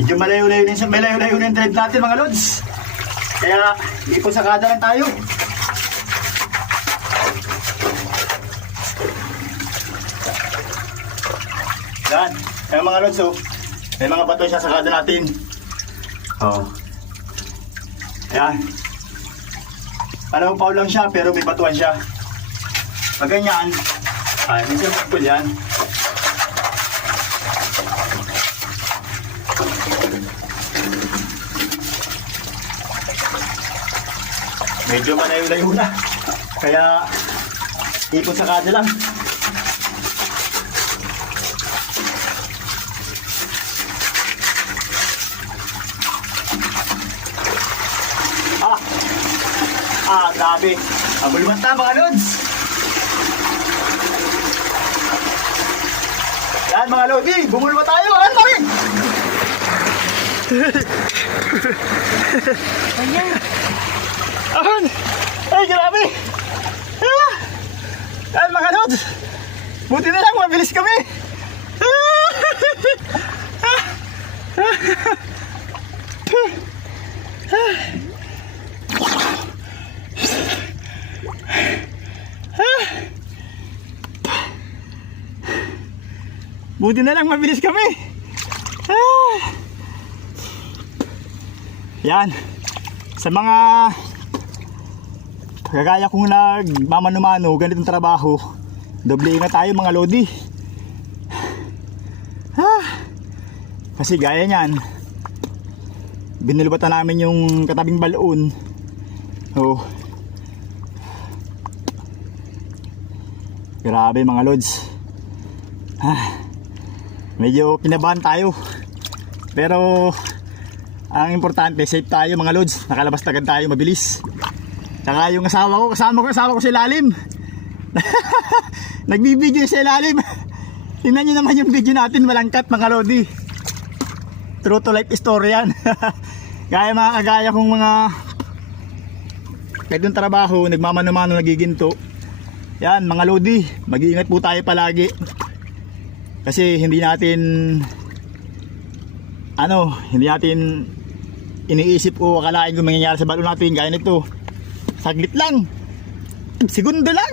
Medyo malayo-layo din, malayo-layo din drive natin mga lods. Kaya ipon sa kada lang tayo. Yan. Kaya mga lods, oh, may mga bato siya sa kada natin. Oh. Yan. Alam mo, paul lang siya pero may batuan siya. Pag ganyan, ay, may siya magpul yan. Medyo malayo-layo na. Kaya, ipon sa kada lang. Grabe. Abulmanta mga lods. Yan mga lodi, bumulwa tayo. Ano pa rin? Ayan. Ahon. Ay, grabe. Yan mga lods. Buti na lang, mabilis kami. Buti na lang, mabilis kami. Yan. Sa mga kagaya kong nagmamano-mano, ganitong trabaho, doble ingat tayo mga lodi. Kasi gaya niyan, binulubatan namin yung katabing balon. Oh. Grabe mga lods. Medyo kinabahan tayo. Pero ang importante, safe tayo mga lods. Nakalabas agad tayo mabilis. Saka yung kasama ko sa ilalim. Nagbibideo sa ilalim. Tingnan nyo naman yung video natin, malangkat mga lodi. True to life story yan. Gaya mga kagaya kong mga kahit yung trabaho, nagmamano-mano, nagiginto. Yan mga lodi, mag-iingat po tayo palagi. Kasi hindi natin iniisip o akalain kung mangyayari sa balon natin. Gaya nito, saglit lang, segundo lang.